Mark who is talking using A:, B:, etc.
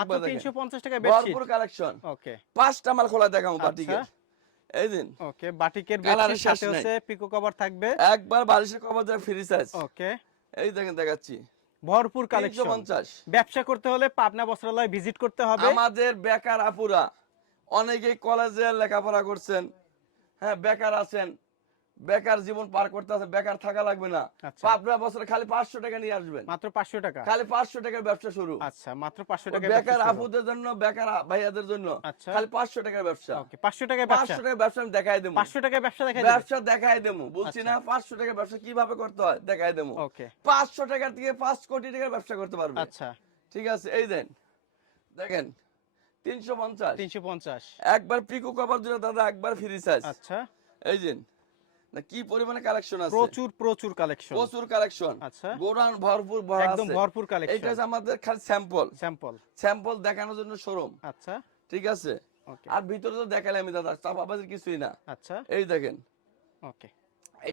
A: একবার দেখেন।
B: টাকা।
A: ভরপুর কালেকশন।
B: ওকে।
A: পাঁচটা মাল খোলা দেখাবো
B: আচ্ছা।
A: বাটিকের। এই দিন।
B: ওকে বাটিকের
A: Colour
B: সাথে
A: নাই।
B: পিকো কভার থাকবে।
A: একবার বালিশের কভার দেওয়া ফ্রি সাইজ
B: ওকে।
A: এই দেখেন দেখাচ্ছি।
B: ভরপুর কালেকশন।
A: পঞ্চাশ।
B: ব্যবসা করতে হলে পাবনা বস্ত্রালয় ভিজিট করতে হবে।
A: আমাদের বেকার আপুরা অনেকেই কলেজে লেখাপড়া করছেন। হ্যাঁ বেকার আছেন। বেকার জীবন পার করতে আছেন বেকার থাকা লাগবে না।
B: আচ্ছা।
A: আপনার বছরে খালি পাঁচশো টাকা নিয়ে আসবেন।
B: মাত্র পাঁচশো টাকা?
A: খালি পাঁচশো টাকার ব্যবসা শুরু।
B: আচ্ছা মাত্র পাঁচশো টাকা
A: বেকার আপুদের জন্য বেকার ভাইয়াদের জন্য
B: আচ্ছা।
A: খালি পাঁচশো টাকার ব্যবসা।
B: পাঁচশো ব্যবসা।
A: পাঁচশো টাকার ব্যবসা আমি দেখাই দেবো।
B: পাঁচশো টাকায় ব্যবসা দেখা যাবে
A: ব্যবসা দেখাই দেবো। বলছি
B: আচ্ছা।
A: না? পাঁচশো টাকার ব্যবসা কীভাবে করতে হয় দেখাই দেবো। পাঁচশো টাকা থেকে পাঁচ কোটি টাকার ব্যবসা করতে পারবে।
B: আচ্ছা।
A: ঠিক আছে এই দেন। দেখেন তিনশো পঞ্চাশ।
B: তিনশো পঞ্চাশ।
A: একবার পিকো কভার দিলে দাদা একবার ফ্রি সাইজ।
B: আচ্ছা।
A: এই যে না কি পরিমাণে কালেকশন আছে?
B: প্রচুর প্রচুর কালেকশন
A: প্রচুর কালেকশন
B: আচ্ছা।
A: গোড়ান ভরপুর ভরা
B: একদম। ভরপুর
A: এটা
B: কালেকশন
A: হচ্ছে আমাদের খালি স্যাম্পল
B: স্যাম্পল
A: স্যাম্পল দেখানোর জন্য শোরুম
B: আচ্ছা।
A: ঠিক আছে? আর ভিতরে তো দেখালে আমি দাদা চাপাবাজির কিছুই না।
B: আচ্ছা।
A: এই দেখেন।
B: ওকে